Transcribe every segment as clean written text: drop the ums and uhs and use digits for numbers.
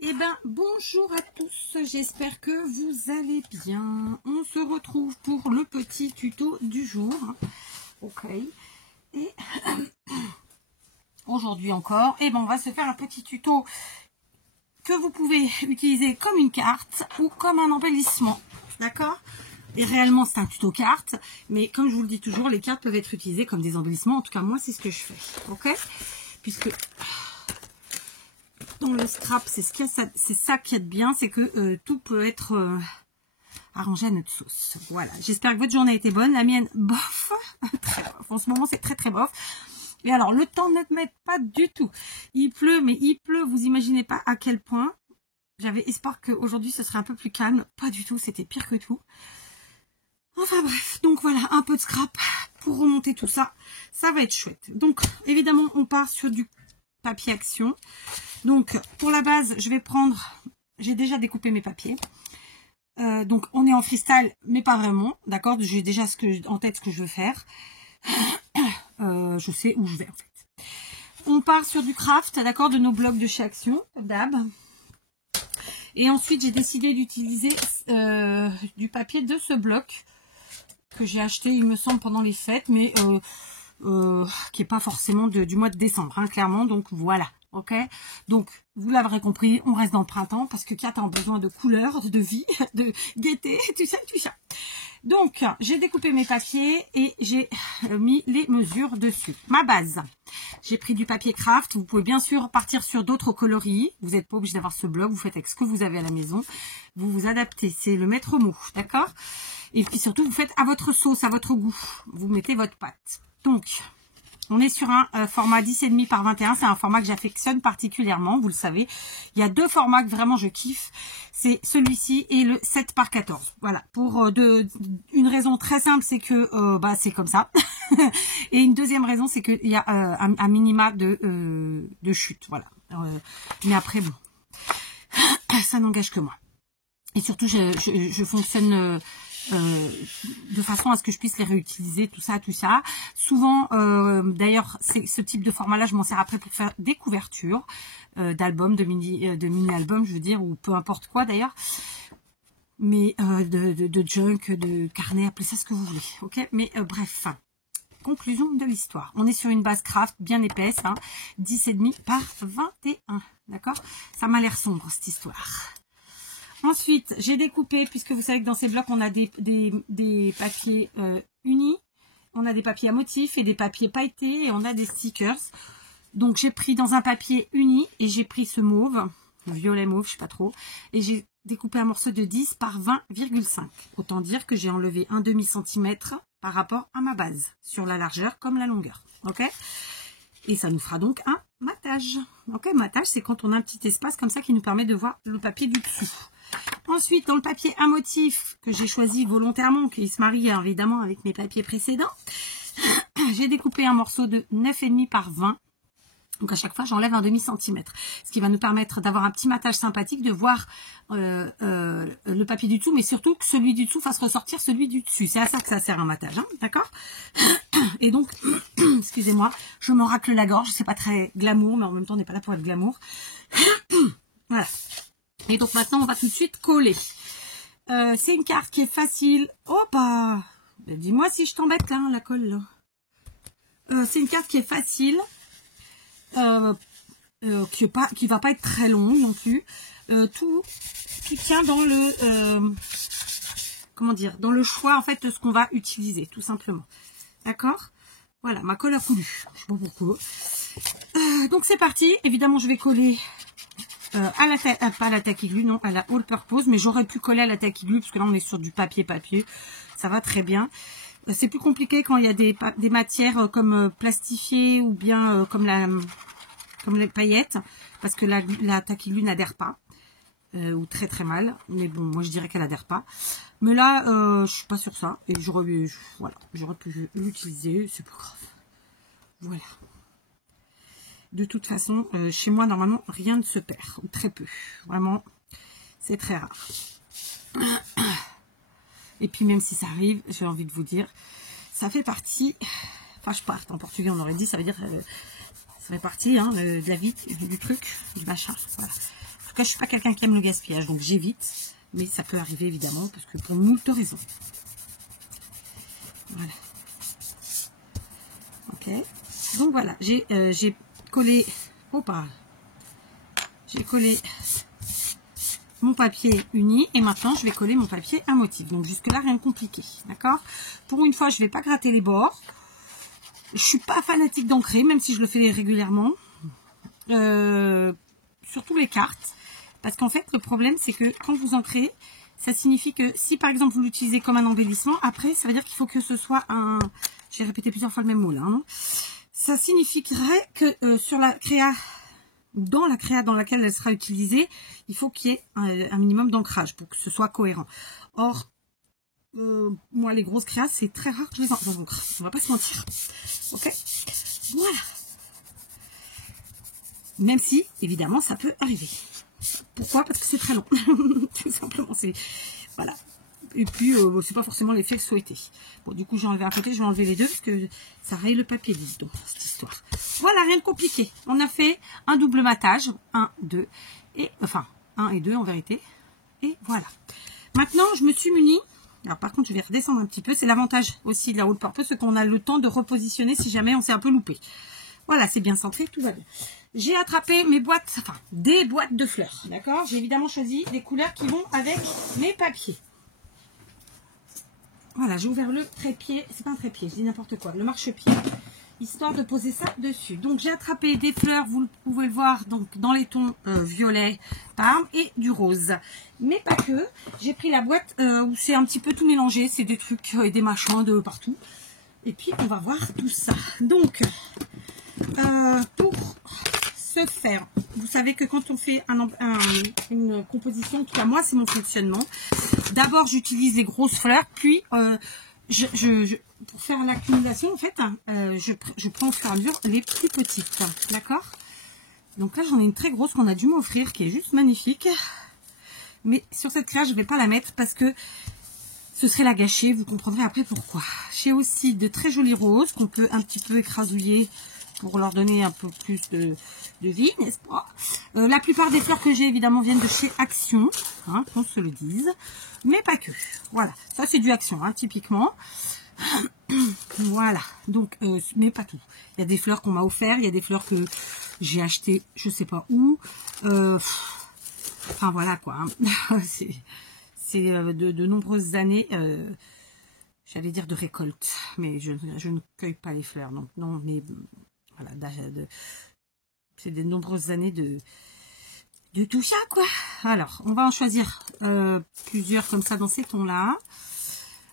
Eh ben, bonjour à tous, j'espère que vous allez bien. On se retrouve pour le petit tuto du jour. Ok. Et aujourd'hui encore, eh ben, on va se faire un petit tuto que vous pouvez utiliser comme une carte ou comme un embellissement. D'accord? Et réellement, c'est un tuto carte, mais comme je vous le dis toujours, les cartes peuvent être utilisées comme des embellissements. En tout cas, moi, c'est ce que je fais. Ok? Puisque dans le scrap, c'est ça qui est bien, c'est que tout peut être arrangé à notre sauce. Voilà, j'espère que votre journée a été bonne. La mienne, bof, très bof. En ce moment, c'est très bof. Et alors, le temps ne m'aide pas du tout. Il pleut, mais il pleut, vous imaginez pas à quel point. J'avais espoir qu'aujourd'hui, ce serait un peu plus calme. Pas du tout, c'était pire que tout. Enfin bref, donc voilà, un peu de scrap pour remonter tout ça. Ça va être chouette. Donc, évidemment, on part sur du papier action. Donc, pour la base, je vais prendre... J'ai déjà découpé mes papiers. Donc, on est en freestyle, mais pas vraiment. D'accord? J'ai déjà en tête ce que je veux faire. Je sais où je vais, en fait. On part sur du craft, d'accord? De nos blocs de chez Action, d'hab. Et ensuite, j'ai décidé d'utiliser du papier de ce bloc que j'ai acheté, il me semble, pendant les fêtes, mais qui n'est pas forcément du mois de décembre, hein, clairement. Donc, voilà. Ok, donc vous l'aurez compris, on reste dans le printemps parce que Kat a besoin de couleurs, de vie, de gaieté, tout ça. Donc j'ai découpé mes papiers et j'ai mis les mesures dessus. Ma base, j'ai pris du papier craft. Vous pouvez bien sûr partir sur d'autres coloris. Vous n'êtes pas obligé d'avoir ce bloc. Vous faites avec ce que vous avez à la maison. Vous vous adaptez. C'est le maître mot, d'accord? Et puis surtout, vous faites à votre sauce, à votre goût. Vous mettez votre pâte. Donc on est sur un format 10,5 par 21. C'est un format que j'affectionne particulièrement, vous le savez. Il y a deux formats que vraiment je kiffe. C'est celui-ci et le 7 par 14. Voilà, pour une raison très simple, c'est que c'est comme ça. Et une deuxième raison, c'est qu'il y a un minima de chute. Voilà. Mais après, bon, ça n'engage que moi. Et surtout, je fonctionne... de façon à ce que je puisse les réutiliser, tout ça. Souvent, d'ailleurs, ce type de format-là, je m'en sers après pour faire des couvertures d'albums, de mini-albums, je veux dire, ou peu importe quoi d'ailleurs. Mais de junk, de carnet, appelez ça ce que vous voulez, ok? Mais bref, conclusion de l'histoire. On est sur une base craft bien épaisse, hein, 10,5 par 21, d'accord? Ça m'a l'air sombre, cette histoire. Ensuite, j'ai découpé, puisque vous savez que dans ces blocs, on a des papiers unis, on a des papiers à motifs et des papiers pailletés et on a des stickers. Donc, j'ai pris dans un papier uni et j'ai pris ce mauve, violet mauve, je sais pas trop, et j'ai découpé un morceau de 10 par 20,5. Autant dire que j'ai enlevé un demi-centimètre par rapport à ma base, sur la largeur comme la longueur. Ok? Et ça nous fera donc un matage. Ok, matage, c'est quand on a un petit espace comme ça qui nous permet de voir le papier du dessous. Ensuite, dans le papier à motif que j'ai choisi volontairement, qui se marie évidemment avec mes papiers précédents, j'ai découpé un morceau de 9,5 par 20. Donc à chaque fois, j'enlève un demi-centimètre. Ce qui va nous permettre d'avoir un petit matage sympathique, de voir le papier du dessous, mais surtout que celui du dessous fasse ressortir celui du dessus. C'est à ça que ça sert un matage, hein, d'accord? Et donc, excusez-moi, je m'en racle la gorge. C'est pas très glamour, mais en même temps, on n'est pas là pour être glamour. Voilà. Et donc maintenant, on va tout de suite coller. C'est une carte qui est facile. Oh bah, dis-moi si je t'embête là, la colle là. C'est une carte qui est facile, qui va pas être très longue non plus. Tout tient dans le, comment dire, dans le choix en fait de ce qu'on va utiliser, tout simplement. D'accord? Voilà, ma colle a coulu. Je sais pas pourquoi. Donc c'est parti. Évidemment, je vais coller. Pas à la tacky glue, non, à la all purpose, mais j'aurais pu coller à la tacky glue parce que là on est sur du papier, ça va très bien. C'est plus compliqué quand il y a des matières comme plastifiées ou bien comme les paillettes, parce que la tacky glue n'adhère pas, ou très mal, mais bon, moi je dirais qu'elle adhère pas. Mais là, je suis pas sur ça, et j'aurais pu l'utiliser, c'est pas grave. Voilà. De toute façon, chez moi, normalement, rien ne se perd. Ou très peu. Vraiment, c'est très rare. Et puis, même si ça arrive, j'ai envie de vous dire, ça fait partie... Enfin, je parte. En portugais, on aurait dit, ça veut dire... ça fait partie hein, de la vie, du truc, du machin. Voilà. cas, je suis pas quelqu'un qui aime le gaspillage, donc j'évite. Mais ça peut arriver évidemment, parce que pour moult raisons. Voilà. Ok. Donc voilà, j'ai collé. J'ai collé mon papier uni et maintenant je vais coller mon papier à motif. Donc jusque là rien de compliqué, d'accord. Pour une fois je vais pas gratter les bords. Je suis pas fanatique d'encrer, même si je le fais régulièrement, surtout les cartes, parce qu'en fait le problème c'est que quand vous ancrez, ça signifie que si par exemple vous l'utilisez comme un embellissement, après ça veut dire qu'il faut que ce soit un, j'ai répété plusieurs fois le même mot là, hein. Ça signifierait que sur la créa, dans la créa dans laquelle elle sera utilisée, il faut qu'il y ait un minimum d'ancrage pour que ce soit cohérent. Or, moi, les grosses créas, c'est très rare que je les ancre. On va pas se mentir. Ok. Voilà. Même si, évidemment, ça peut arriver. Pourquoi? Parce que c'est très long. Tout simplement, c'est... Voilà. Et puis, c'est pas forcément l'effet souhaité. Bon, du coup, j'ai enlevé un côté, je vais enlever les deux, parce que ça raye le papier, dis donc, cette histoire. Voilà, rien de compliqué. On a fait un double matage. 1, 2, et... Enfin, 1 et 2, en vérité. Et voilà. Maintenant, je me suis munie. Alors, par contre, je vais redescendre un petit peu. C'est l'avantage aussi de la haute purpose, c'est qu'on a le temps de repositionner si jamais on s'est un peu loupé. Voilà, c'est bien centré, tout va bien. J'ai attrapé mes boîtes, enfin, des boîtes de fleurs, d'accord. J'ai évidemment choisi des couleurs qui vont avec mes papiers. Voilà, j'ai ouvert le trépied, c'est pas un trépied, je dis n'importe quoi, le marchepied, histoire de poser ça dessus. Donc j'ai attrapé des fleurs, vous pouvez le voir, donc dans les tons violet, parme et du rose. Mais pas que, j'ai pris la boîte où c'est un petit peu tout mélangé, c'est des trucs et des machins de partout. Et puis on va voir tout ça. Donc, pour ce faire, vous savez que quand on fait une composition, en tout cas moi c'est mon fonctionnement, d'abord j'utilise les grosses fleurs, puis pour faire l'accumulation en fait, je prends au fur et à mesure les plus petites, d'accord. Donc là j'en ai une très grosse qu'on a dû m'offrir, qui est juste magnifique, mais sur cette créa je ne vais pas la mettre parce que ce serait la gâcher, vous comprendrez après pourquoi. J'ai aussi de très jolis roses qu'on peut un petit peu écrasouiller pour leur donner un peu plus de vie, n'est-ce pas. La plupart des fleurs que j'ai évidemment viennent de chez Action, hein, qu'on se le dise, mais pas que. Voilà, ça c'est du Action, hein, typiquement. Voilà, donc, mais pas tout. Il y a des fleurs qu'on m'a offert, il y a des fleurs que j'ai achetées, je sais pas où. Enfin voilà quoi, hein. C'est de nombreuses années, j'allais dire de récolte, mais je ne cueille pas les fleurs, donc non, mais voilà, c'est de nombreuses années de tout ça, quoi. Alors, on va en choisir plusieurs comme ça dans ces tons-là.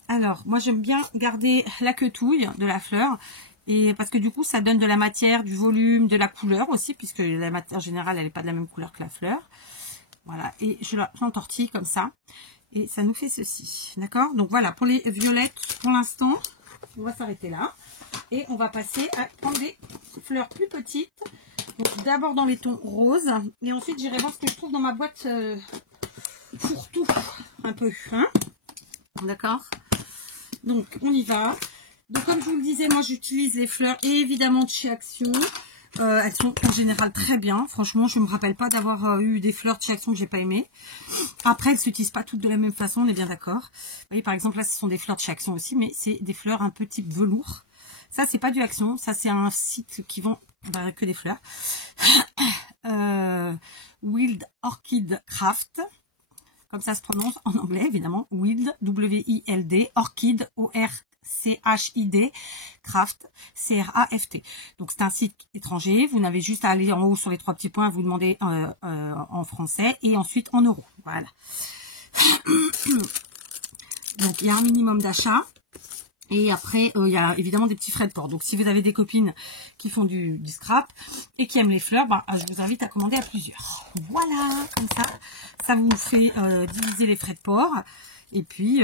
Alors, moi j'aime bien garder la queutouille de la fleur, et parce que du coup ça donne de la matière, du volume, de la couleur aussi, puisque la matière générale elle n'est pas de la même couleur que la fleur. Voilà, et je l'entortille comme ça. Et ça nous fait ceci, d'accord. Donc voilà, pour les violettes, pour l'instant, on va s'arrêter là. Et on va passer à prendre des fleurs plus petites. Donc d'abord dans les tons roses. Et ensuite, j'irai voir ce que je trouve dans ma boîte fourre-tout, un peu. Hein, d'accord. Donc, on y va. Donc, comme je vous le disais, moi, j'utilise les fleurs évidemment de chez Action. Elles sont en général très bien. Franchement, je ne me rappelle pas d'avoir eu des fleurs de chez Action que j'ai pas aimées. Après, elles ne s'utilisent pas toutes de la même façon, on est bien d'accord. Vous voyez, par exemple, là, ce sont des fleurs de chez Action aussi, mais c'est des fleurs un peu type velours. Ça, c'est pas du Action. Ça, c'est un site qui vend que des fleurs. Wild Orchid Craft. Comme ça se prononce en anglais, évidemment. Wild, W-I-L-D, Orchid, O-R-C-H-I-D, Craft, C-R-A-F-T. Donc, c'est un site étranger. Vous n'avez juste à aller en haut sur les trois petits points, vous demandez en français et ensuite en euros. Voilà. Donc, il y a un minimum d'achat. Et après, il y a évidemment des petits frais de port. Donc, si vous avez des copines qui font du scrap et qui aiment les fleurs, ben, je vous invite à commander à plusieurs. Voilà, comme ça, ça vous fait diviser les frais de port. Et puis,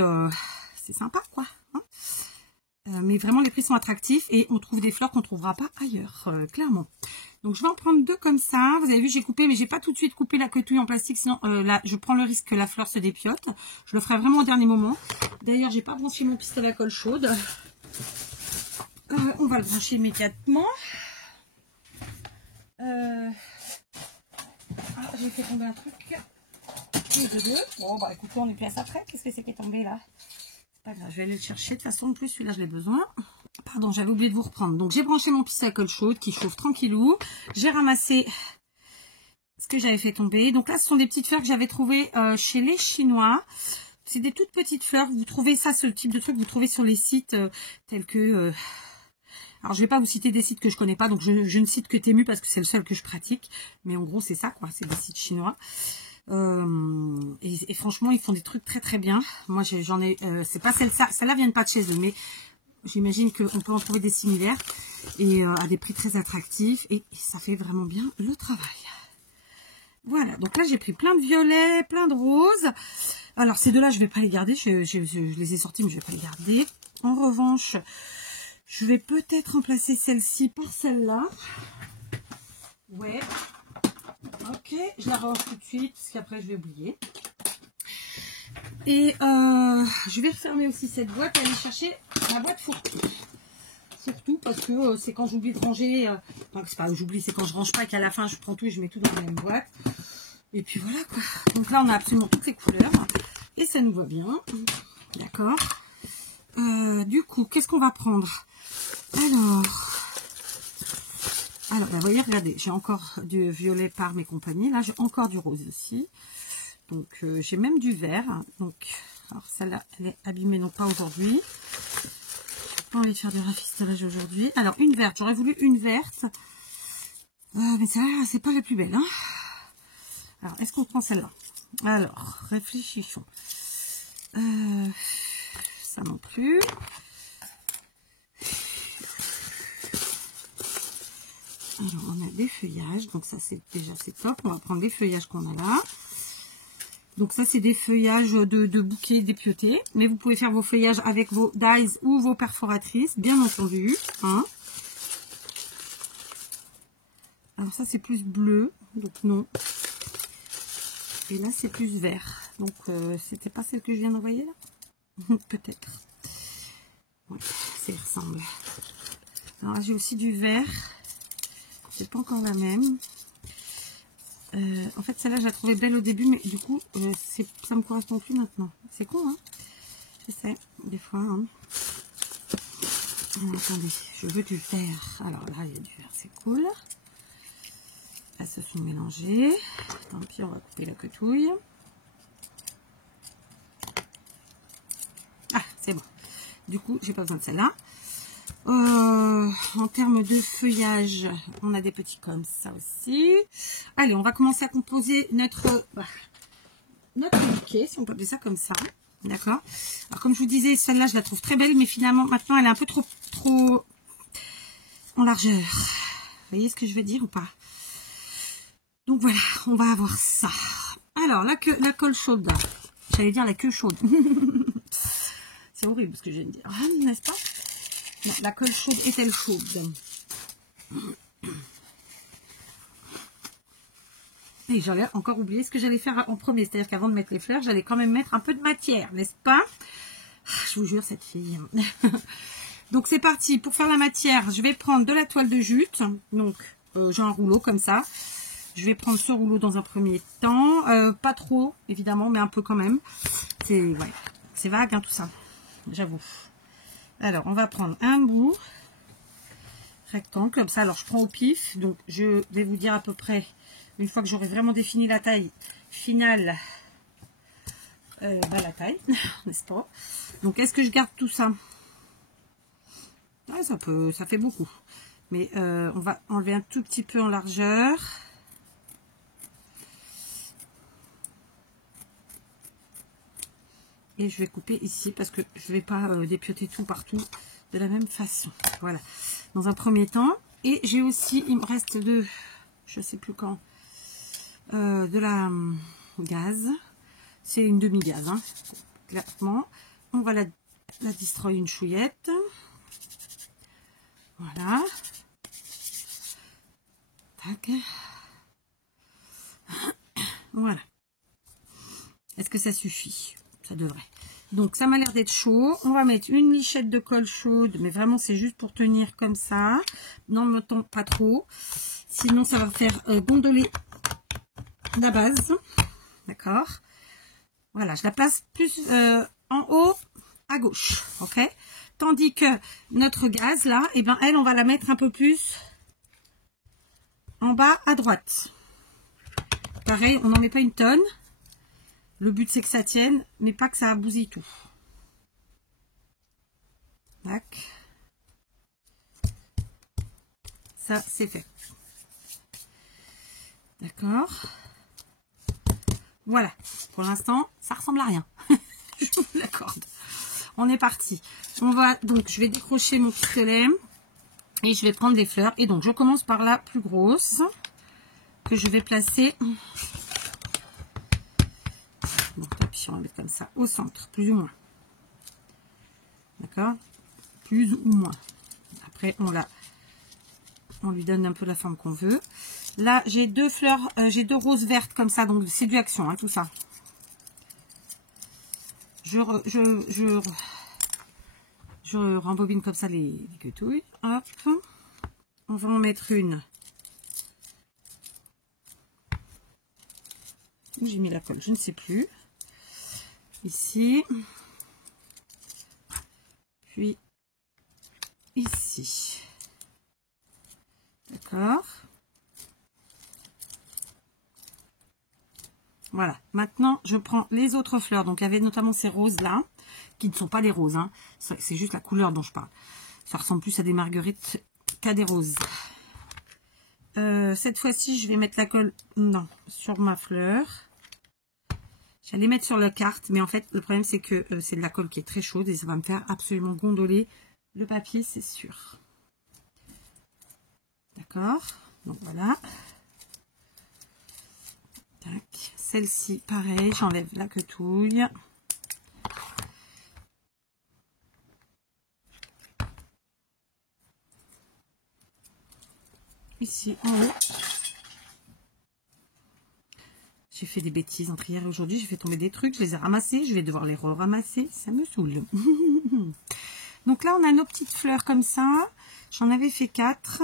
c'est sympa, quoi. Hein, mais vraiment, les prix sont attractifs et on trouve des fleurs qu'on ne trouvera pas ailleurs, clairement. Donc, je vais en prendre deux comme ça. Vous avez vu, j'ai coupé, mais j'ai pas tout de suite coupé la queutouille en plastique. Sinon, là, je prends le risque que la fleur se dépiote. Je le ferai vraiment au dernier moment. D'ailleurs, j'ai pas branché mon pistolet à colle chaude. On va le brancher immédiatement. Ah, j'ai fait tomber un truc. Bon, bah écoutez, on est plus à ça près. Qu'est-ce que c'est qui est tombé là? C'est pas grave, je vais aller le chercher. De toute façon, en plus, celui-là, je l'ai besoin. Pardon, j'avais oublié de vous reprendre. Donc, j'ai branché mon pistolet à colle chaude qui chauffe tranquillou. J'ai ramassé ce que j'avais fait tomber. Donc là, ce sont des petites fleurs que j'avais trouvées chez les Chinois. C'est des toutes petites fleurs. Vous trouvez ça, ce type de truc, vous trouvez sur les sites tels que... alors, je vais pas vous citer des sites que je connais pas. Donc, je ne cite que Temu parce que c'est le seul que je pratique. Mais en gros, c'est ça, quoi. C'est des sites chinois. Et franchement, ils font des trucs très, très bien. Moi, j'en ai... c'est pas celle-là viennent pas de chez eux. Mais j'imagine qu'on peut en trouver des similaires. Et à des prix très attractifs. Et ça fait vraiment bien le travail. Voilà, donc là j'ai pris plein de violets, plein de roses. Alors ces deux-là je vais pas les garder, je les ai sortis mais je vais pas les garder. En revanche, je vais peut-être remplacer celle-ci par celle-là. Ouais. Ok, je la range tout de suite parce qu'après je vais oublier. Et je vais refermer aussi cette boîte et aller chercher la boîte fourre-tout. Surtout parce que c'est quand j'oublie de ranger, enfin c'est pas j'oublie, c'est quand je range pas et qu'à la fin je prends tout et je mets tout dans la même boîte. Et puis voilà quoi. Donc là on a absolument toutes les couleurs et ça nous va bien. D'accord. Du coup, qu'est-ce qu'on va prendre? Alors bah, vous voyez, regardez, j'ai encore du violet par mes compagnies. Là j'ai encore du rose aussi. Donc j'ai même du vert. Donc alors celle-là elle est abîmée, non pas aujourd'hui. Pas envie de faire du rafistolage aujourd'hui. Alors une verte, j'aurais voulu une verte. Mais celle-là, c'est pas la plus belle. Hein. Alors, est-ce qu'on prend celle-là? Alors, réfléchissons. Ça non plus. Alors, on a des feuillages. Donc ça, c'est déjà c'est top. On va prendre les feuillages qu'on a là. Donc ça, c'est des feuillages de bouquets dépiotés. Mais vous pouvez faire vos feuillages avec vos dies ou vos perforatrices, bien entendu. Hein. Alors ça, c'est plus bleu. Donc non. Et là, c'est plus vert. Donc, c'était pas celle que je viens d'envoyer là? Peut-être. Oui, ça y ressemble. Alors là, j'ai aussi du vert. C'est pas encore la même. En fait, celle-là, je la trouvais belle au début, mais du coup, ça me correspond plus maintenant. C'est con, hein? Je sais, des fois. Hein. Attendez, je veux du vert. Alors là, il y a du vert, c'est cool. Elles se sont mélangées. Tant pis, on va couper la quetouille. Ah, c'est bon. Du coup, j'ai pas besoin de celle-là. En termes de feuillage, on a des petits comme ça aussi. Allez, on va commencer à composer notre bouquet, si on peut appeler ça comme ça. D'accord. Alors, comme je vous disais, celle-là, je la trouve très belle, mais finalement, maintenant, elle est un peu trop en largeur. Vous voyez ce que je veux dire ou pas? Donc voilà, on va avoir ça. Alors, la colle chaude. J'allais dire la queue chaude. C'est horrible ce que je viens de dire, n'est-ce pas? Non, la colle chaude est-elle chaude? Et j'allais encore oublier ce que j'allais faire en premier. C'est-à-dire qu'avant de mettre les fleurs, j'allais quand même mettre un peu de matière, n'est-ce pas? Je vous jure, cette fille. Donc c'est parti. Pour faire la matière, je vais prendre de la toile de jute. Donc, j'ai un rouleau comme ça. Je vais prendre ce rouleau dans un premier temps. Pas trop, évidemment, mais un peu quand même. C'est vague, hein, tout ça. J'avoue. Alors, on va prendre un bout rectangle, comme ça. Alors, je prends au pif. Donc, je vais vous dire à peu près, une fois que j'aurai vraiment défini la taille finale, la taille, n'est-ce pas? Donc, est-ce que je garde tout ça? Ouais, ça fait beaucoup. Mais on va enlever un tout petit peu en largeur. Et je vais couper ici parce que je ne vais pas dépioter tout partout de la même façon. Voilà. Dans un premier temps. Et j'ai aussi, il me reste je ne sais plus quand, de la gaz. C'est une demi-gaz, hein, clairement. On va la destroyer une chouillette. Voilà. Tac. Voilà. Est-ce que ça suffit? Ça devrait. Donc ça m'a l'air d'être chaud. On va mettre une lichette de colle chaude, mais vraiment c'est juste pour tenir comme ça. N'en mettons pas trop. Sinon ça va faire gondoler la base, d'accord. Voilà, je la place plus en haut à gauche, ok. Tandis que notre gaze là, et ben elle, on va la mettre un peu plus en bas à droite. Pareil, on n'en met pas une tonne. Le but c'est que ça tienne, mais pas que ça bousille tout. Tac. Ça c'est fait. D'accord. Voilà. Pour l'instant, ça ressemble à rien. Je vous l'accorde. On est parti. On va donc, je vais décrocher mon pistolet et je vais prendre des fleurs. Et donc, je commence par la plus grosse que je vais placer. Bon, puis on va mettre comme ça au centre, plus ou moins. D'accord? Plus ou moins. Après, on lui donne un peu la forme qu'on veut. Là, j'ai deux fleurs, j'ai deux roses vertes comme ça, donc c'est du action, hein, tout ça. Je rembobine comme ça les quetouilles. Hop. On va en mettre une. Où j'ai mis la colle, je ne sais plus. Ici. Puis ici. D'accord. Voilà. Maintenant, je prends les autres fleurs. Donc, il y avait notamment ces roses-là, qui ne sont pas des roses. Hein. C'est juste la couleur dont je parle. Ça ressemble plus à des marguerites qu'à des roses. Cette fois-ci, je vais mettre la colle sur ma fleur. J'allais mettre sur la carte, mais en fait, le problème, c'est que c'est de la colle qui est très chaude et ça va me faire absolument gondoler le papier, c'est sûr. D'accord. Donc, voilà. Tac. Celle-ci, pareil, j'enlève la quetouille. Ici, en haut. J'ai fait des bêtises entre hier et aujourd'hui. J'ai fait tomber des trucs, je les ai ramassés. Je vais devoir les re-ramasser. Ça me saoule. Donc là, on a nos petites fleurs comme ça. J'en avais fait 4.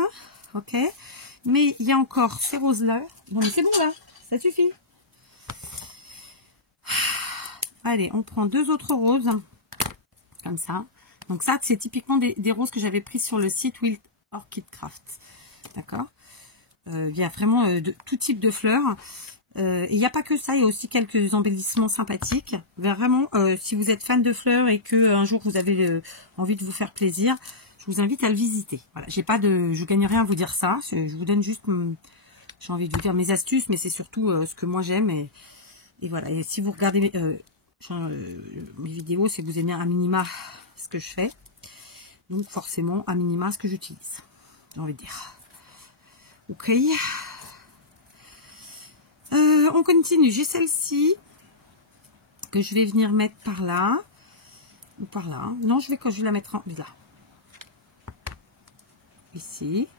Ok. Mais il y a encore ces roses-là. Bon, mais c'est bon là. Ça suffit. Allez, on prend deux autres roses. Comme ça. Donc ça, c'est typiquement des roses que j'avais prises sur le site Wild Orchid Craft. D'accord. Il y a vraiment de tout type de fleurs. Il n'y a pas que ça, il y a aussi quelques embellissements sympathiques. Vraiment, si vous êtes fan de fleurs et que un jour vous avez envie de vous faire plaisir, je vous invite à le visiter. Voilà, je gagne rien à vous dire ça. Je vous donne juste, j'ai envie de vous dire mes astuces, mais c'est surtout ce que moi j'aime. Et voilà. Et si vous regardez mes vidéos, c'est que vous aimez à minima ce que je fais. Donc forcément, à minima ce que j'utilise. J'ai envie de dire. Ok. On continue. J'ai celle-ci que je vais venir mettre par là ou par là. Non, je vais la mettre là. Ici.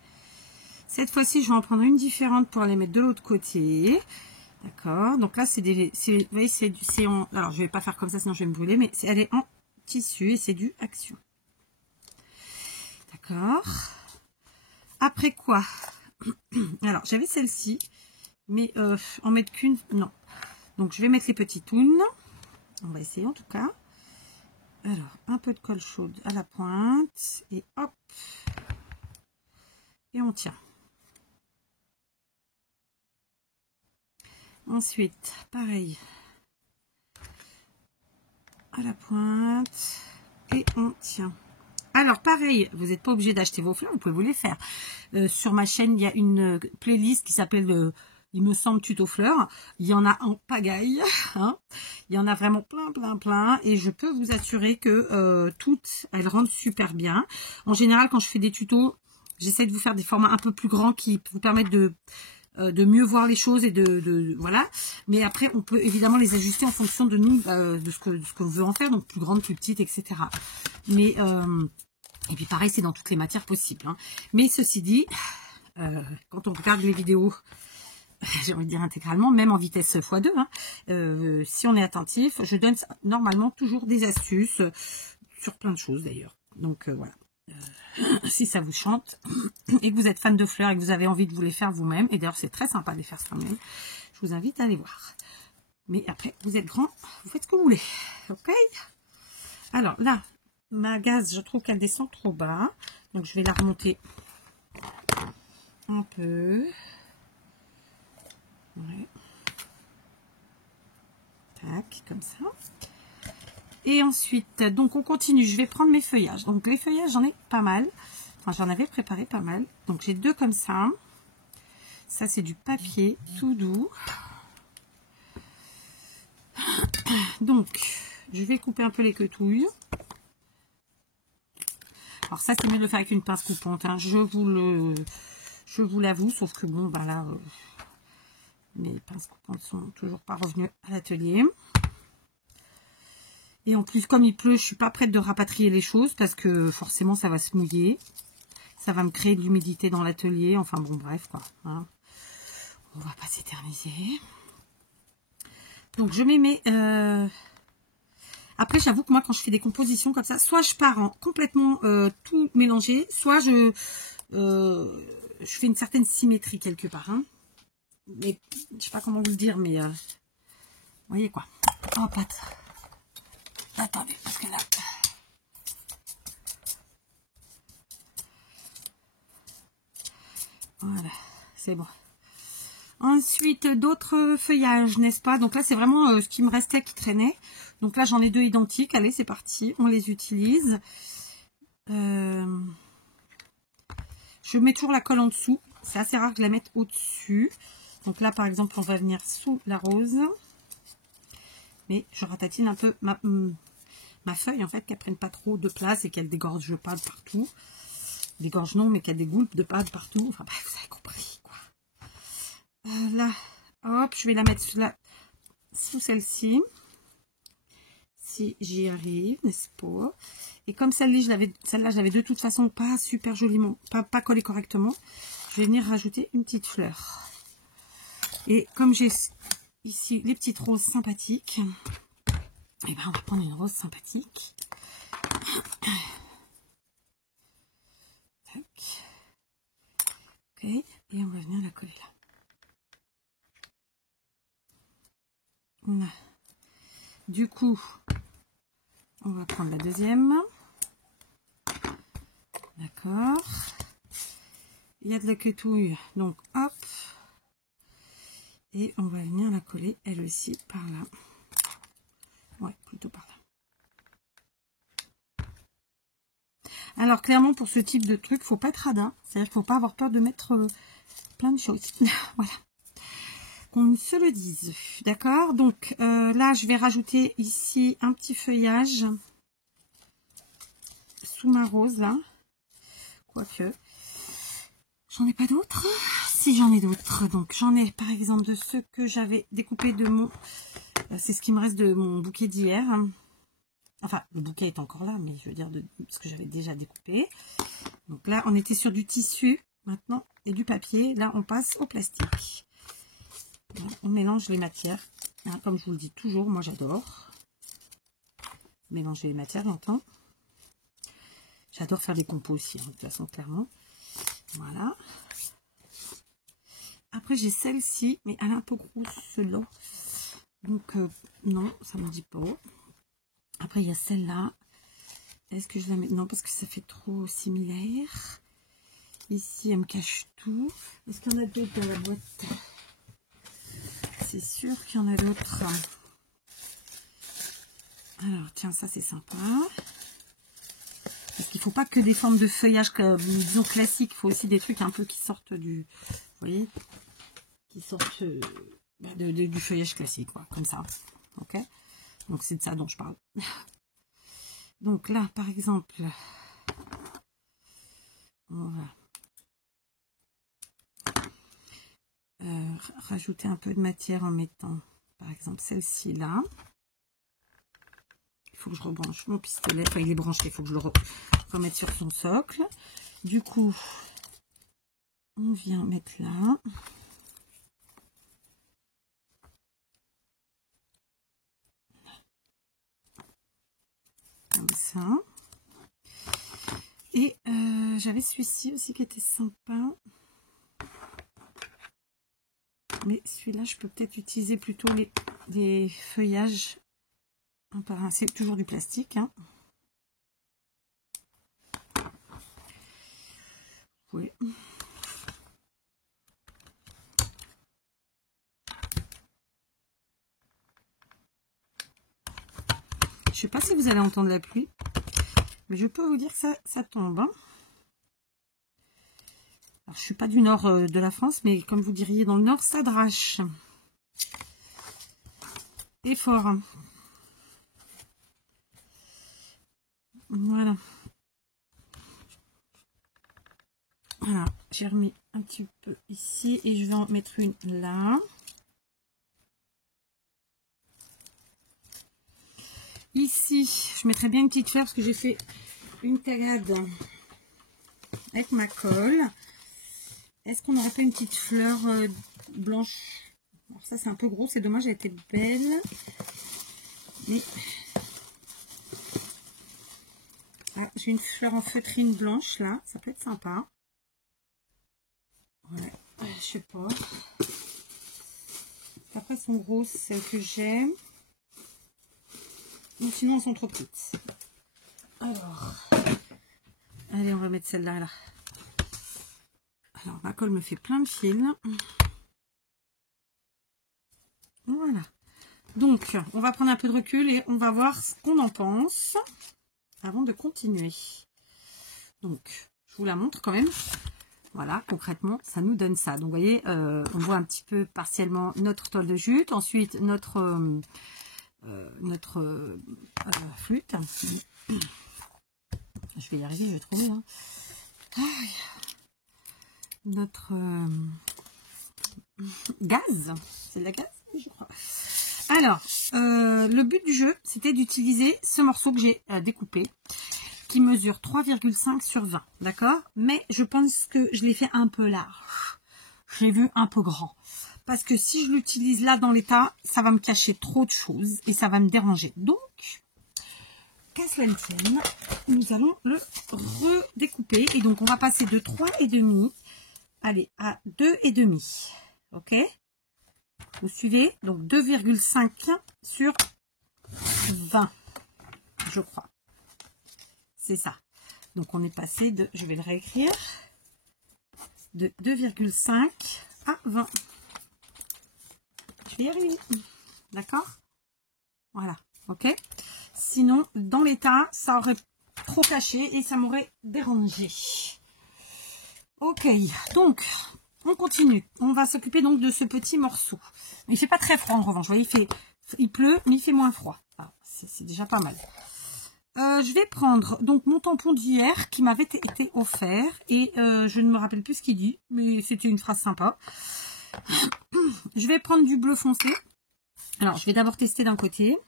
Cette fois-ci, je vais en prendre une différente pour les mettre de l'autre côté. D'accord. Donc là, vous voyez, c'est en. Alors, je vais pas faire comme ça, sinon je vais me brûler, mais elle est en tissu et c'est du action. D'accord. Après quoi? Alors, j'avais celle-ci. Mais en mettre qu'une, non. Donc, je vais mettre les petits toons. On va essayer en tout cas. Alors, un peu de colle chaude à la pointe. Et hop. Et on tient. Ensuite, pareil. À la pointe. Et on tient. Alors, pareil, vous n'êtes pas obligé d'acheter vos fleurs. Vous pouvez vous les faire. Sur ma chaîne, il y a une playlist qui s'appelle... il me semble tuto fleurs, il y en a en pagaille, hein. Il y en a vraiment plein, et je peux vous assurer que toutes, elles rendent super bien. En général, quand je fais des tutos, j'essaie de vous faire des formats un peu plus grands qui vous permettent de mieux voir les choses et voilà. Mais après, on peut évidemment les ajuster en fonction de nous, de ce qu'on veut en faire, donc plus grande, plus petite, etc. Mais et puis pareil, c'est dans toutes les matières possibles, hein. Mais ceci dit, quand on regarde les vidéos, j'ai envie de dire intégralement, même en vitesse x2, hein, si on est attentif, je donne normalement toujours des astuces sur plein de choses d'ailleurs. Donc voilà, si ça vous chante et que vous êtes fan de fleurs et que vous avez envie de vous les faire vous-même, et d'ailleurs c'est très sympa de les faire soi-même, je vous invite à aller voir. Mais après, vous êtes grand, vous faites ce que vous voulez. Ok? Alors là, ma gaze, je trouve qu'elle descend trop bas. Donc, je vais la remonter un peu. Ouais. Tac, comme ça. Et ensuite, donc on continue. Je vais prendre mes feuillages. Donc, les feuillages, j'en ai pas mal. Enfin, j'en avais préparé pas mal. Donc, j'ai 2 comme ça. Ça, c'est du papier tout doux. Donc, je vais couper un peu les quetouilles. Alors ça, c'est mieux de le faire avec une pince coupante, hein. Je vous l'avoue, sauf que bon, bah là, mes pinces coupantes sont toujours pas revenues à l'atelier. Et en plus, comme il pleut, je suis pas prête de rapatrier les choses parce que forcément, ça va se mouiller. Ça va me créer de l'humidité dans l'atelier. Enfin bon, bref, quoi. Hein. On va pas s'éterniser. Donc, je mets mes... Après, j'avoue que moi, quand je fais des compositions comme ça, soit je pars en complètement tout mélanger, soit je fais une certaine symétrie quelque part. Hein. Mais je sais pas comment vous le dire, mais vous voyez quoi. Oh, pas. Attendez, parce que là... Voilà, c'est bon. Ensuite, d'autres feuillages, n'est-ce pas? Donc là, c'est vraiment ce qui me restait qui traînait. Donc là, j'en ai 2 identiques. Allez, c'est parti. On les utilise. Je mets toujours la colle en dessous. C'est assez rare que je la mette au-dessus. Donc là, par exemple, on va venir sous la rose. Mais je ratatine un peu ma feuille, en fait, qu'elle prenne pas trop de place et qu'elle dégorge pas de partout. Dégorge non, mais qu'elle dégoule de pas de partout. Enfin bref, vous avez compris, quoi. Là, hop, je vais la mettre là, sous celle-ci. Si j'y arrive, n'est-ce pas? Et comme celle-là, je l'avais de toute façon pas super joliment, pas collée correctement, je vais venir rajouter une petite fleur. Et comme j'ai ici les petites roses sympathiques, et ben on va prendre une rose sympathique. Tac. Ok, et on va venir la coller là. Voilà. Du coup, on va prendre la deuxième. D'accord. Il y a de la quetouille, donc hop. Et on va venir la coller, elle aussi, par là. Ouais, plutôt par là. Alors, clairement, pour ce type de truc, faut pas être radin. C'est-à-dire qu'il faut pas avoir peur de mettre plein de choses. Voilà. Qu'on se le dise. D'accord? Donc, là, je vais rajouter ici un petit feuillage sous ma rose, là. Quoique. J'en ai pas d'autres? Si, j'en ai d'autres. Donc, j'en ai, par exemple, de ceux que j'avais découpés de mon... c'est ce qui me reste de mon bouquet d'hier. Enfin, le bouquet est encore là, mais je veux dire de ce que j'avais déjà découpé. Donc là, on était sur du tissu, maintenant, et du papier. Là, on passe au plastique. Donc, on mélange les matières. Hein, comme je vous le dis toujours, moi, j'adore mélanger les matières longtemps. J'adore faire des compos aussi, hein, de toute façon, clairement. Voilà. Après, j'ai celle-ci, mais elle est un peu grosse, celle-là. Donc, non, ça me dit pas. Après, il y a celle-là. Est-ce que je la mets? Non, parce que ça fait trop similaire. Ici, elle me cache tout. Est-ce qu'il y en a d'autres dans la boîte? C'est sûr qu'il y en a d'autres. Alors, tiens, ça, c'est sympa. Parce qu'il ne faut pas que des formes de feuillage, disons, classiques. Il faut aussi des trucs un peu qui sortent du... Vous voyez? Qui sortent du feuillage classique, quoi. Comme ça. Ok? Donc, c'est de ça dont je parle. Donc là, par exemple, on va rajouter un peu de matière en mettant, par exemple, celle-ci là. Il faut que je rebranche mon pistolet. Enfin, il est branché, il faut que je le remette sur son socle. Du coup, on vient mettre là. Comme ça. Et j'avais celui-ci aussi qui était sympa. Mais celui-là, je peux peut-être utiliser plutôt les feuillages un par un. C'est toujours du plastique, hein. Oui. Je sais pas si vous allez entendre la pluie, mais je peux vous dire que ça tombe, hein. Alors, je suis pas du nord de la France, mais comme vous diriez dans le nord, ça drache. Et fort. Voilà. Voilà, j'ai remis un petit peu ici et je vais en mettre une là. Ici, je mettrai bien une petite fleur parce que j'ai fait une taillade avec ma colle. Est-ce qu'on aurait fait une petite fleur blanche? Alors ça c'est un peu gros, c'est dommage, elle était belle. Mais ah, j'ai une fleur en feutrine blanche là, ça peut être sympa. Ouais, je sais pas. Après elles sont grosses, celles que j'aime. Ou sinon elles sont trop petites. Alors, allez, on va mettre celle-là là. Alors ma colle me fait plein de fils. Voilà. Donc, on va prendre un peu de recul et on va voir ce qu'on en pense avant de continuer. Donc, je vous la montre quand même. Voilà, concrètement, ça nous donne ça. Donc, vous voyez, on voit un petit peu partiellement notre toile de jute. Ensuite, notre flûte. Je vais y arriver, je vais trouver. Hein. Notre gaz. C'est de la gaz, je crois. Alors, le but du jeu, c'était d'utiliser ce morceau que j'ai découpé, qui mesure 3,5 sur 20, d'accord? Mais je pense que je l'ai fait un peu large. J'ai vu un peu grand. Parce que si je l'utilise là dans l'état, ça va me cacher trop de choses et ça va me déranger. Donc, qu'à cela ne tienne, nous allons le redécouper. Et donc, on va passer de 3,5, allez, à 2,5. Ok? Vous suivez? Donc 2,5 sur 20, je crois. C'est ça. Donc on est passé de, je vais le réécrire, de 2,5 à 20. Je vais y arriver. D'accord? Voilà. Ok? Sinon, dans l'état, ça aurait trop caché et ça m'aurait dérangé. Ok. Donc, on continue. On va s'occuper donc de ce petit morceau. Il fait pas très froid en revanche. Vous voyez, il pleut, mais il fait moins froid. Ah, c'est déjà pas mal. Je vais prendre donc mon tampon d'hier qui m'avait été offert. Et je ne me rappelle plus ce qu'il dit, mais c'était une phrase sympa. Je vais prendre du bleu foncé. Alors, je vais d'abord tester d'un côté.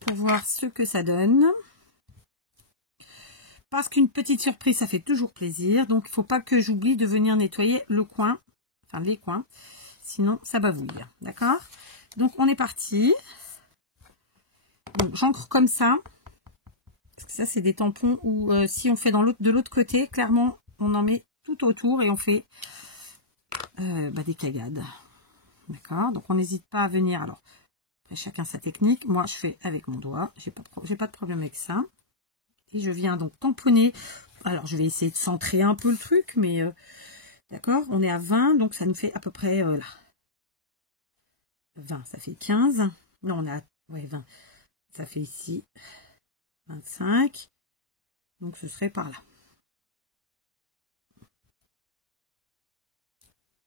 Pour voir ce que ça donne. Parce qu'une petite surprise, ça fait toujours plaisir. Donc, il ne faut pas que j'oublie de venir nettoyer le coin. Enfin, les coins. Sinon, ça bavouille. D'accord? Donc, on est parti. Donc, j'encre comme ça. Parce que ça, c'est des tampons où, si on fait de l'autre côté, clairement, on en met tout autour et on fait des cagades. D'accord? Donc, on n'hésite pas à venir. Alors, après, chacun sa technique. Moi, je fais avec mon doigt. J'ai pas de problème avec ça. Et je viens donc tamponner. Alors, je vais essayer de centrer un peu le truc, mais d'accord, on est à 20, donc ça nous fait à peu près là. 20, ça fait 15. Non, on est à 20. Ça fait ici 25. Donc, ce serait par là.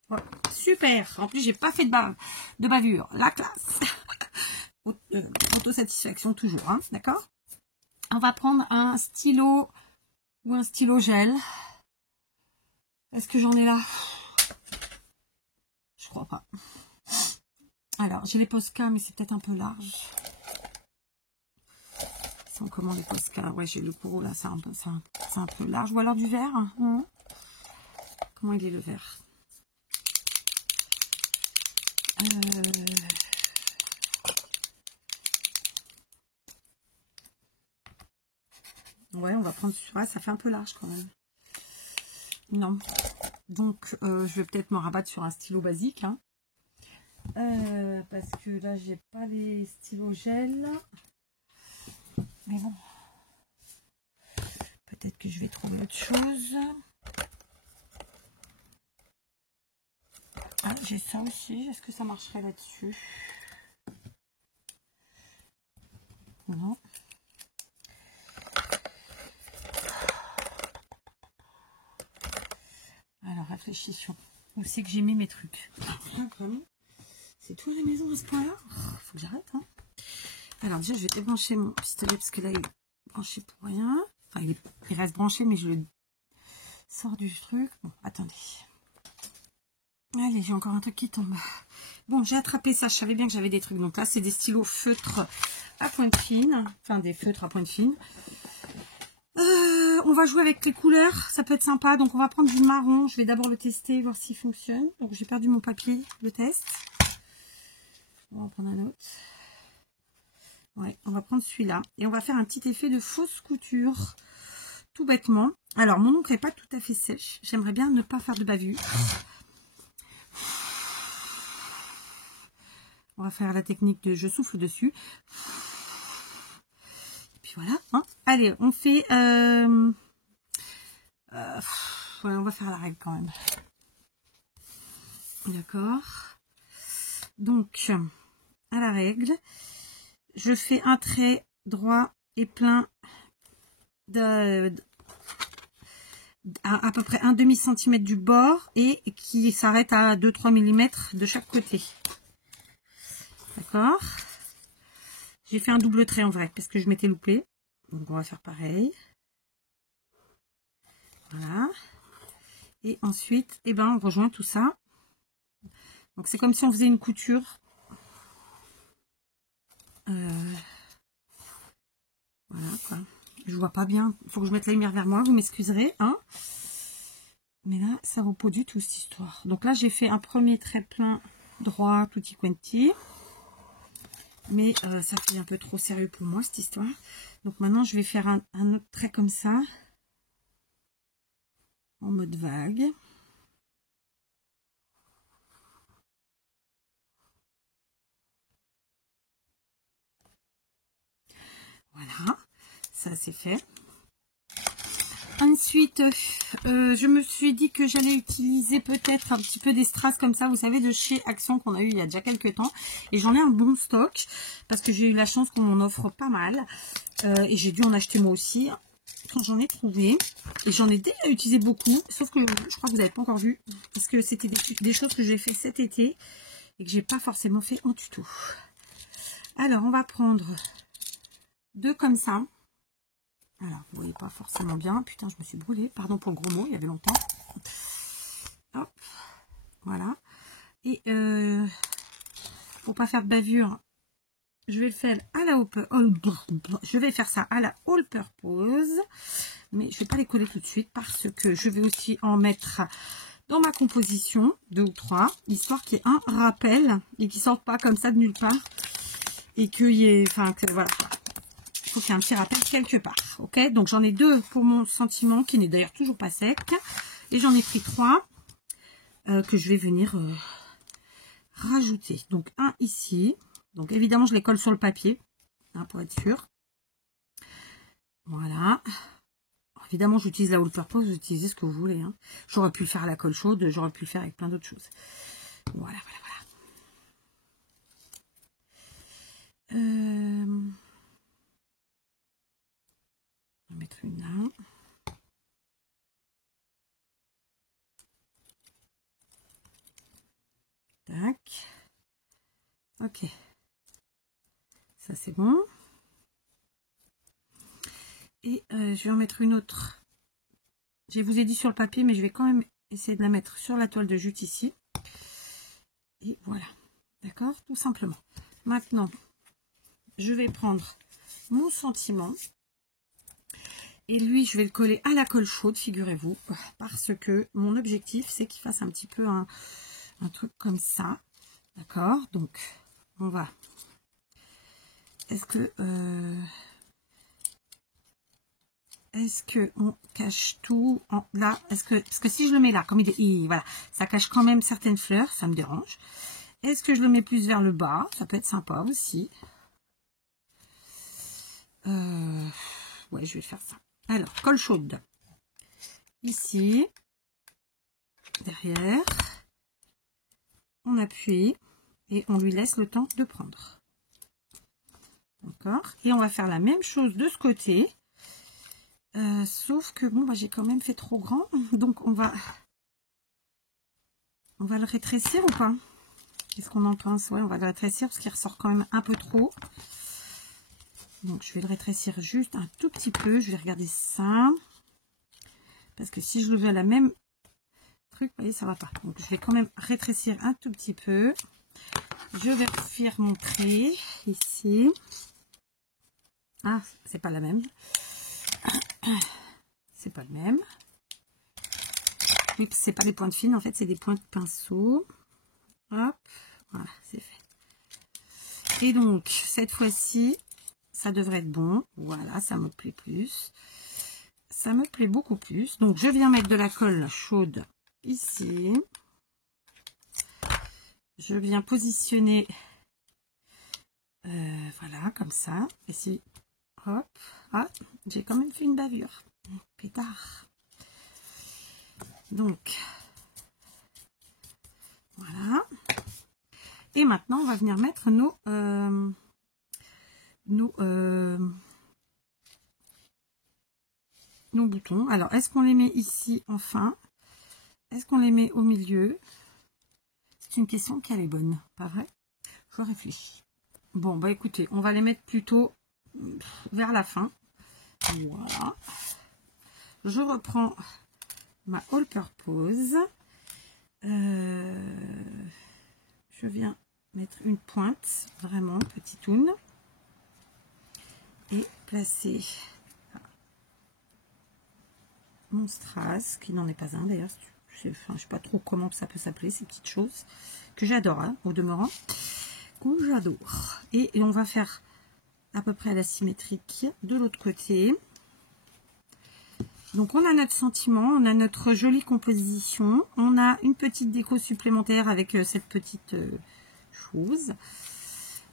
Voilà. Super. En plus, j'ai pas fait de bavure. La classe. Autosatisfaction toujours, hein, d'accord? On va prendre un stylo ou un stylo gel. Est-ce que j'en ai là? Je crois pas. Alors, j'ai les Posca, mais c'est peut-être un peu large. Ils sont comment les Posca? Ouais, j'ai le Kuro là, c'est un peu large. Ou alors du verre. Hein. Comment il est le verre? Ouais, on va prendre celui-là. Ça fait un peu large quand même. Non. Donc, je vais peut-être me rabattre sur un stylo basique. Hein. Parce que là, j'ai pas les stylos gel. Mais bon. Peut-être que je vais trouver autre chose. Ah, j'ai ça aussi. Est-ce que ça marcherait là-dessus? Non. Alors, réfléchissons. Où c'est que j'ai mis mes trucs? C'est tous les maisons à ce point-là. Faut que j'arrête. Hein. Alors, déjà, je vais débrancher mon pistolet parce que là, il est branché pour rien. Enfin, il reste branché, mais je le sors du truc. Bon, attendez. Allez, j'ai encore un truc qui tombe. Bon, j'ai attrapé ça. Je savais bien que j'avais des trucs. Donc là, c'est des stylos feutres à pointe fine. Enfin, des feutres à pointe fine. On va jouer avec les couleurs. Ça peut être sympa. Donc, on va prendre du marron. Je vais d'abord le tester, voir s'il fonctionne. Donc, j'ai perdu mon papier, le test. On va en prendre un autre. Ouais, on va prendre celui-là. Et on va faire un petit effet de fausse couture. Tout bêtement. Alors, mon ongle n'est pas tout à fait sèche. J'aimerais bien ne pas faire de bavure. On va faire la technique de je souffle dessus. Et puis voilà. Hein. Allez, on fait... ouais, on va faire la règle quand même. D'accord. Donc, à la règle, je fais un trait droit et plein à peu près un demi-centimètre du bord et qui s'arrête à 2-3 mm de chaque côté. D'accord. J'ai fait un double trait en vrai parce que je m'étais loupée. Donc on va faire pareil. Voilà. Et ensuite, eh ben, on rejoint tout ça. Donc c'est comme si on faisait une couture. Voilà quoi. Je vois pas bien. Il faut que je mette la lumière vers moi. Vous m'excuserez. Hein, mais là, ça vaut pas du tout cette histoire. Donc là, j'ai fait un premier trait plein droit, tutti quanti. Mais ça fait un peu trop sérieux pour moi cette histoire. Donc maintenant je vais faire un autre trait comme ça. En mode vague. Voilà. Ça c'est fait. Ensuite, je me suis dit que j'allais utiliser peut-être un petit peu des strass comme ça, vous savez, de chez Action qu'on a eu il y a déjà quelques temps. Et j'en ai un bon stock parce que j'ai eu la chance qu'on m'en offre pas mal. Et j'ai dû en acheter moi aussi quand j'en ai trouvé. Et j'en ai déjà utilisé beaucoup, sauf que je crois que vous n'avez pas encore vu parce que c'était des choses que j'ai fait cet été et que j'ai pas forcément fait en tuto. Alors, on va prendre deux comme ça. Alors, vous voyez pas forcément bien. Putain, je me suis brûlée. Pardon pour le gros mot, il y avait longtemps. Hop, voilà. Et pour pas faire de bavure, je vais le faire à la je vais faire ça à la all purpose. Mais je vais pas les coller tout de suite parce que je vais aussi en mettre dans ma composition, 2 ou 3, histoire qu'il y ait un rappel et qu'ils sortent pas comme ça de nulle part. Et qu'il y ait, enfin, que voilà. Il faut qu'il y ait un petit rappel quelque part. Ok, donc j'en ai deux pour mon sentiment qui n'est d'ailleurs toujours pas sec. Et j'en ai pris 3 que je vais venir rajouter. Donc un ici. Donc évidemment je les colle sur le papier hein, pour être sûr. Voilà. Alors, évidemment j'utilise la all purpose, vous utilisez ce que vous voulez. Hein. J'aurais pu le faire à la colle chaude, j'aurais pu le faire avec plein d'autres choses. Voilà, voilà, voilà. On va mettre une là. Tac. Ok. Ça c'est bon. Et je vais en mettre une autre. Je vous ai dit sur le papier, mais je vais quand même essayer de la mettre sur la toile de jute ici. Et voilà. D'accord? Tout simplement. Maintenant, je vais prendre mon sentiment. Et lui, je vais le coller à la colle chaude, figurez-vous. Parce que mon objectif, c'est qu'il fasse un petit peu un truc comme ça. D'accord? Donc, on va... Est-ce que... Est-ce que on cache tout là? Parce que si je le mets là, comme voilà, ça cache quand même certaines fleurs, ça me dérange. Est-ce que je le mets plus vers le bas? Ça peut être sympa aussi. Ouais, je vais faire ça. Alors, colle chaude. Ici, derrière, on appuie et on lui laisse le temps de prendre. D'accord? Et on va faire la même chose de ce côté. Sauf que bon, bah, j'ai quand même fait trop grand. Donc on va le rétrécir ou pas? Qu'est-ce qu'on en pense? Ouais, on va le rétrécir parce qu'il ressort quand même un peu trop. Donc je vais le rétrécir juste un tout petit peu. Je vais regarder ça. Parce que si je le veux à la même truc, vous voyez, ça va pas. Donc je vais quand même rétrécir un tout petit peu. Je vais faire mon trait ici. Ah, c'est pas la même. C'est pas le même. Oui, c'est pas des pointes fines, en fait, c'est des points de pinceau. Hop, voilà, c'est fait. Et donc, cette fois-ci, ça devrait être bon. Voilà, ça me plaît plus. Ça me plaît beaucoup plus. Donc, je viens mettre de la colle chaude ici. Je viens positionner, voilà, comme ça. Ici, hop. Ah, j'ai quand même fait une bavure. Pétard. Donc, voilà. Et maintenant, on va venir mettre nos boutons. Alors, est-ce qu'on les met ici enfin? Est-ce qu'on les met au milieu? C'est une question qui est bonne, pas vrai? Je réfléchis. Bon, bah écoutez, on va les mettre plutôt vers la fin. Voilà. Je reprends ma All Purpose. Je viens mettre une pointe, vraiment petitoune, et placer mon strass, qui n'en est pas un d'ailleurs. Je ne sais pas trop comment ça peut s'appeler, ces petites choses que j'adore, hein, au demeurant, que j'adore. Et on va faire à peu près à la symétrique de l'autre côté. Donc on a notre sentiment, on a notre jolie composition, on a une petite déco supplémentaire avec cette petite chose.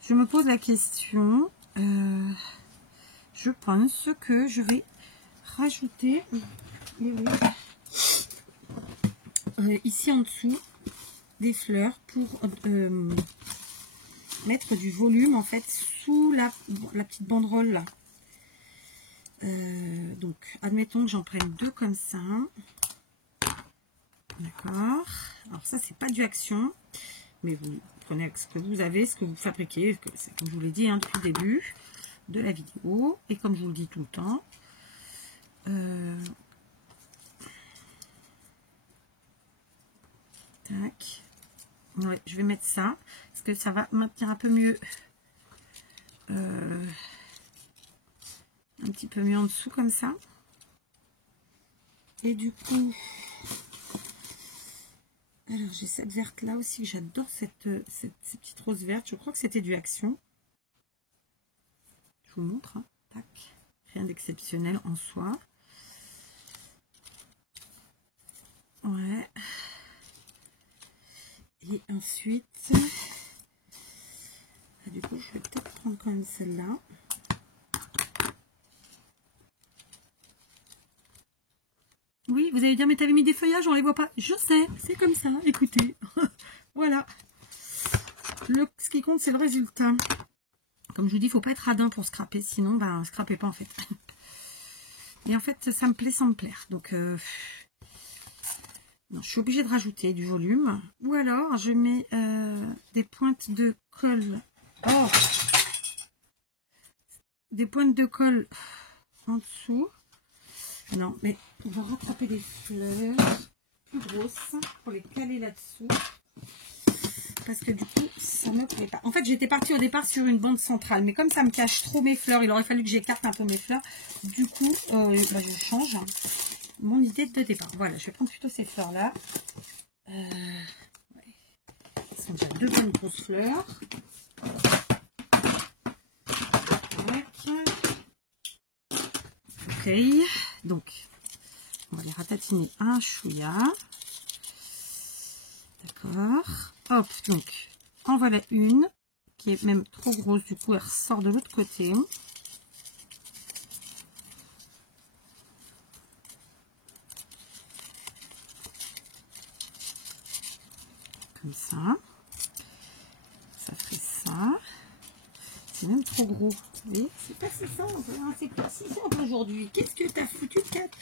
Je me pose la question, je pense que je vais rajouter ici en dessous des fleurs pour mettre du volume en fait sous la petite banderole là. Donc admettons que j'en prenne deux comme ça, d'accord. Alors ça c'est pas du Action, mais vous prenez ce que vous avez, ce que vous fabriquez, c'est comme je vous l'ai dit hein, depuis le début de la vidéo, et comme je vous le dis tout le temps, tac, ouais, je vais mettre ça parce que ça va maintenir un peu mieux, un petit peu mieux en dessous comme ça. Et du coup, alors j'ai cette verte là aussi que j'adore, cette petite rose verte, je crois que c'était du Action. Je vous montre, hein. Tac. Rien d'exceptionnel en soi. Ouais. Et ensuite, du coup, je vais peut-être prendre quand même celle-là. Oui, vous allez dire, mais t'avais mis des feuillages, on les voit pas. Je sais, c'est comme ça, écoutez. Voilà. Ce qui compte, c'est le résultat. Comme je vous dis, il ne faut pas être radin pour scraper, sinon, ben, scrapez pas en fait. Et en fait, ça me plaît sans me plaire. Donc, non, je suis obligée de rajouter du volume. Ou alors, je mets des pointes de colle. Oh, des pointes de colle en dessous. Non, mais on va rattraper des fleurs plus grosses pour les caler là-dessous. Parce que du coup, ça ne me plaît pas. En fait, j'étais partie au départ sur une bande centrale. Mais comme ça me cache trop mes fleurs, il aurait fallu que j'écarte un peu mes fleurs. Du coup, bah, je change mon idée de départ. Voilà, je vais prendre plutôt ces fleurs-là. Ouais. Ce sont déjà deux bonnes grosses fleurs. Ok. Donc, on va les ratatiner un chouïa. D'accord. Hop, donc, en voilà une qui est même trop grosse. Du coup, elle ressort de l'autre côté. Comme ça. Ça fait ça. C'est même trop gros. Vous voyez, c'est pas 600, c'est pas 600 aujourd'hui. Qu'est-ce que t'as foutu de 4?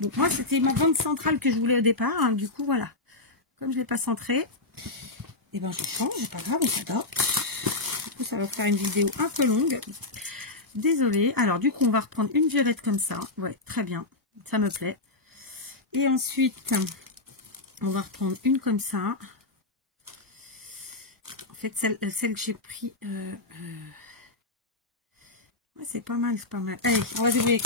Donc moi, c'était ma bande centrale que je voulais au départ. Hein. Du coup, voilà. Comme je l'ai pas centré, et ben je change, c'est pas grave, on s'adapte. Du coup, ça va faire une vidéo un peu longue. Désolée. Alors, du coup, on va reprendre une violette comme ça. Ouais, très bien. Ça me plaît. Et ensuite, on va reprendre une comme ça. En fait, celle que j'ai pris... ouais, c'est pas mal, c'est pas mal. Allez, on va jouer.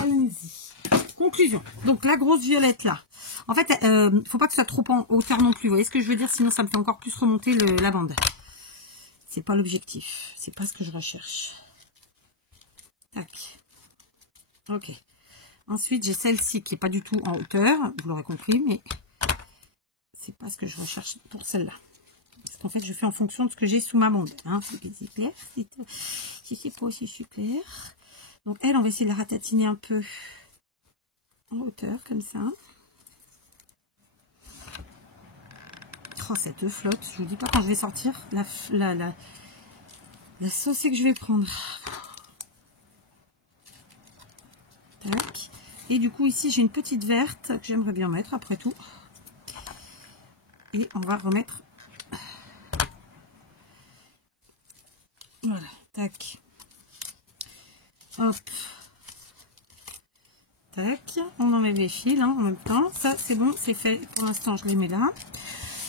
Allons-y. Conclusion. Donc, la grosse violette, là. En fait, faut pas que ce soit trop en hauteur non plus. Vous voyez ce que je veux dire? Sinon, ça me fait encore plus remonter la bande. C'est pas l'objectif. C'est pas ce que je recherche. Tac. Ok. Ensuite, j'ai celle-ci qui est pas du tout en hauteur. Vous l'aurez compris, mais c'est pas ce que je recherche pour celle-là. Parce qu'en fait, je fais en fonction de ce que j'ai sous ma bande. Hein, c'est clair. Si c'est pas aussi super. Donc, elle, on va essayer de la ratatiner un peu en hauteur, comme ça. Oh, cette flotte. Je vous dis pas quand je vais sortir la saucée que je vais prendre. Tac. Et du coup, ici, j'ai une petite verte que j'aimerais bien mettre après tout. Et on va remettre... Voilà. Tac. Hop. Tac. On enlève les fils hein, en même temps. Ça, c'est bon, c'est fait. Pour l'instant, je les mets là.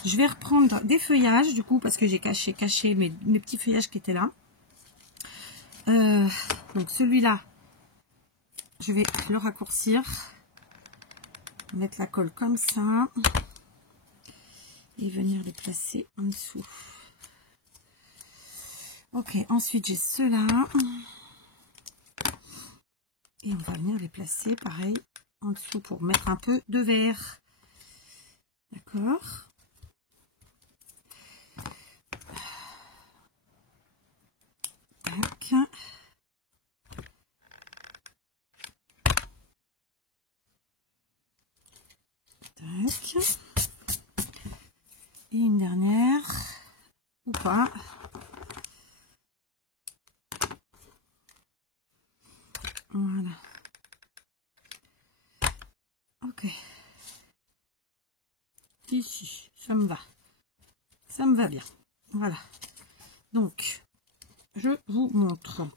Je vais reprendre des feuillages, du coup, parce que j'ai caché mes petits feuillages qui étaient là. Donc, celui-là, je vais le raccourcir. Mettre la colle comme ça. Et venir les placer en dessous. Ok, ensuite, j'ai ceux-là. Et on va venir les placer, pareil, en dessous pour mettre un peu de vert. D'accord. Tac. Tac. Et une dernière. Ou pas. Voilà. Ok. Ici, ça me va. Ça me va bien. Voilà. Donc, je vous montre.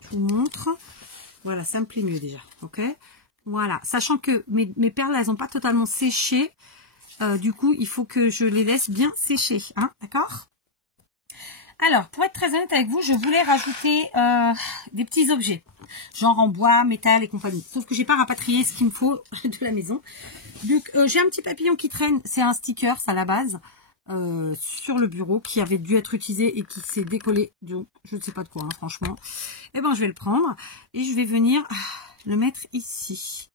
Je vous montre. Voilà, ça me plaît mieux déjà. Ok. Voilà. Sachant que mes perles, elles n'ont pas totalement séché. Du coup, il faut que je les laisse bien sécher. Hein, d'accord? Alors, pour être très honnête avec vous, je voulais rajouter des petits objets. Genre en bois, métal et compagnie. Sauf que j'ai pas rapatrié ce qu'il me faut de la maison. Donc, j'ai un petit papillon qui traîne. C'est un sticker, à la base. Sur le bureau qui avait dû être utilisé et qui s'est décollé, donc je ne sais pas de quoi hein, franchement. Et ben je vais le prendre et je vais venir le mettre ici.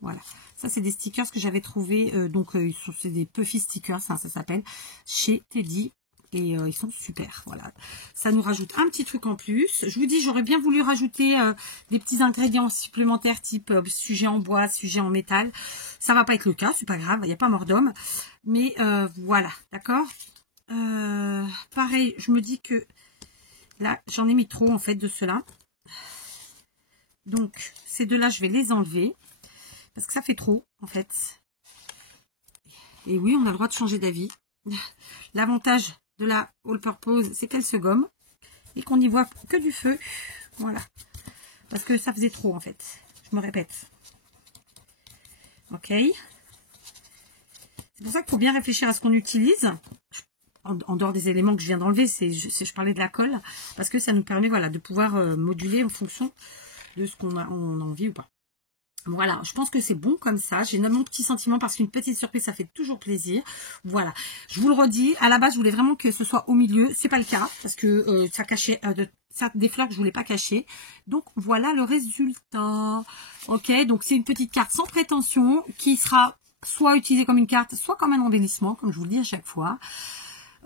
Voilà, ça c'est des stickers que j'avais trouvé donc c'est des Puffy stickers hein, ça s'appelle chez Teddy et ils sont super. Voilà, ça nous rajoute un petit truc en plus. Je vous dis, j'aurais bien voulu rajouter des petits ingrédients supplémentaires type sujet en bois, sujet en métal. Ça va pas être le cas, c'est pas grave, il n'y a pas mort d'homme. Mais voilà, d'accord. Pareil, je me dis que là, j'en ai mis trop en fait de ceux-là. Donc, ces deux-là, je vais les enlever. Parce que ça fait trop, en fait. Et oui, on a le droit de changer d'avis. L'avantage de la All Purpose, c'est qu'elle se gomme. Et qu'on n'y voit que du feu. Voilà. Parce que ça faisait trop, en fait. Je me répète. Ok. C'est pour ça qu'il faut bien réfléchir à ce qu'on utilise. En dehors des éléments que je viens d'enlever, je parlais de la colle. Parce que ça nous permet voilà, de pouvoir moduler en fonction de ce qu'on a envie ou pas. Voilà, je pense que c'est bon comme ça. J'ai mon petit sentiment parce qu'une petite surprise, ça fait toujours plaisir. Voilà, je vous le redis. À la base, je voulais vraiment que ce soit au milieu. C'est pas le cas parce que ça cachait des fleurs que je voulais pas cacher. Donc voilà le résultat. Ok, donc c'est une petite carte sans prétention qui sera soit utilisée comme une carte, soit comme un embellissement, comme je vous le dis à chaque fois.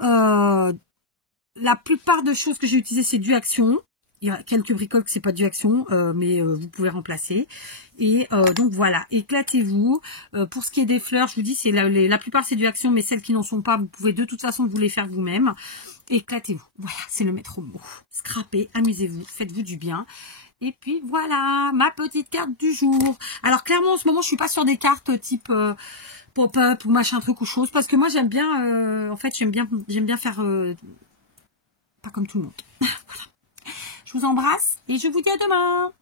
La plupart de choses que j'ai utilisées, c'est du action. Il y a quelques bricoles que c'est pas du action, mais vous pouvez remplacer. Et donc voilà, éclatez-vous. Pour ce qui est des fleurs, je vous dis, c'est la plupart c'est du action, mais celles qui n'en sont pas, vous pouvez de toute façon vous les faire vous-même. Éclatez-vous. Voilà, c'est le maître mot. Scrapez, amusez-vous, faites-vous du bien. Et puis voilà, ma petite carte du jour. Alors clairement, en ce moment, je suis pas sur des cartes type pop-up ou machin truc ou chose, parce que moi j'aime bien, en fait, j'aime bien faire pas comme tout le monde. Voilà. Je vous embrasse et je vous dis à demain.